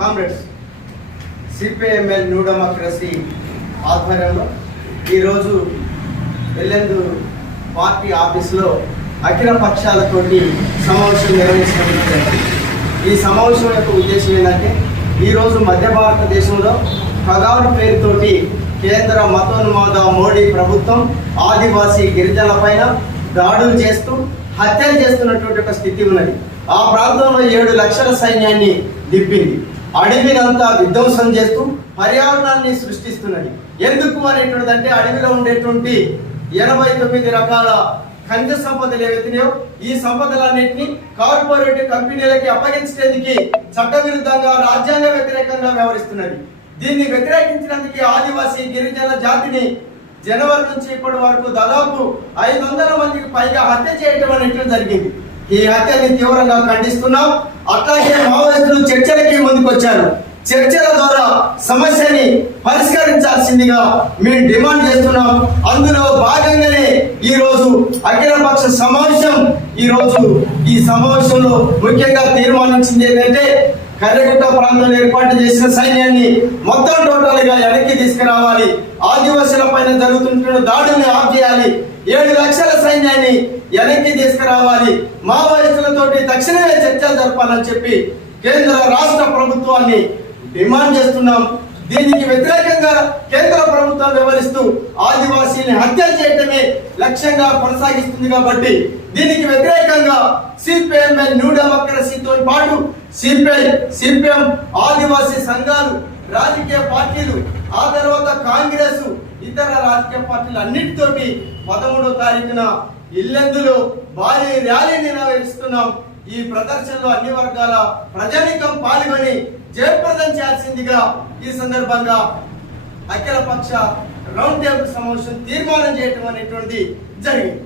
Comrades CPIML new democracy ఆధ్వర్యంలో ఈరోజు ఎల్లెందు party ఆఫీసులో అఖిల పక్షాలతోటి సమావేశం నిర్వహించడం. ఈ సమావేశం యొక్క ఉద్దేశం ఏంటంటే ఈరోజు మధ్య భారతదేశంలో ఖగారు పేరుతోటి కేంద్ర మతోన్మాద మోడీ ప్రభుత్వం ఆదివాసీ గిరిజనుల పైన దాడులు చేస్తూ హత్యలు చేస్తున్నటువంటి ఒక స్థితి ఉన్నది. ఆ ప్రాంతంలో 7 లక్షల సైన్యాన్ని దింపింది. అడవినంతా విధ్వంసం చేస్తూ పర్యావరణాన్ని సృష్టిస్తున్నది. ఎందుకు అనేటువంటిది అంటే అడవిలో ఉండేటువంటి 89 రకాల ఖనిజ సంపదలు ఏవైతున్నాయో ఈ సంపదలన్నింటినీ కార్పొరేట్ కంపెనీలకి అప్పగించడానికి చట్టవిరుద్ధంగా రాజ్యాంగ వ్యతిరేకంగా వ్యవహరిస్తున్నది. దీన్ని వ్యతిరేకించినందుకు ఆదివాసీ గిరిజన జాతిని జనవరి నుంచి ఇప్పటి వరకు దాదాపు 500 మందికి పైగా హత్య చేయటం అనేటువంటి జరిగింది. ఈ హత్యని తీవ్రంగా ఖండిస్తున్నాం. అట్లాగే మావోయిస్టులు చర్చలకి ముందుకొచ్చారు. చర్చల ద్వారా సమస్యని పరిష్కరించాల్సిందిగా మేము డిమాండ్ చేస్తున్నాం. అందులో భాగంగానే ఈరోజు అఖిలపక్ష సమావేశం ఈ సమావేశంలో ముఖ్యంగా తీర్మానించింది ఏంటంటే కర్రెగుట్ట ప్రాంతంలో ఏర్పాటు చేసిన సైన్యాన్ని మొత్తం టోటల్ గా వెనక్కి తీసుకురావాలి. ఆదివాసుల పైన జరుగుతున్న దాడుల్ని ఆఫ్ చేయాలి. 7 లక్షల సైన్యాన్ని వెనక్కి తీసుకురావాలి. మావోయిస్టులతోటి తక్షణమే చర్చలు జరపాలని చెప్పి కేంద్ర రాష్ట్ర ప్రభుత్వాన్ని డిమాండ్ చేస్తున్నాం. దీనికి వ్యతిరేకంగా కేంద్ర ప్రభుత్వం వ్యవహరిస్తూ ఆదివాసీని హత్య చేయటమే లక్ష్యంగా కొనసాగిస్తుంది. కాబట్టి దీనికి వ్యతిరేకంగా సిపిఐఎంఎల్ న్యూ డెమోక్రసీతో పాటు సిపిఎం ఆదివాసీ సంఘాలు రాజకీయ పార్టీలు ఆ తర్వాత కాంగ్రెస్ ఇతర రాజకీయ పార్టీలు అన్నిటితోటి 13వ తారీఖున ఇల్లెందులో భారీ ర్యాలీని నిర్వహిస్తున్నాం. ఈ ప్రదర్శనలో అన్ని వర్గాల ప్రజానీకం పాల్గొని జయప్రదం చేయాల్సిందిగా ఈ సందర్భంగా అఖిలపక్ష రౌండ్ టేబుల్ సమావేశం తీర్మానం చేయటం అనేటువంటి జరిగింది.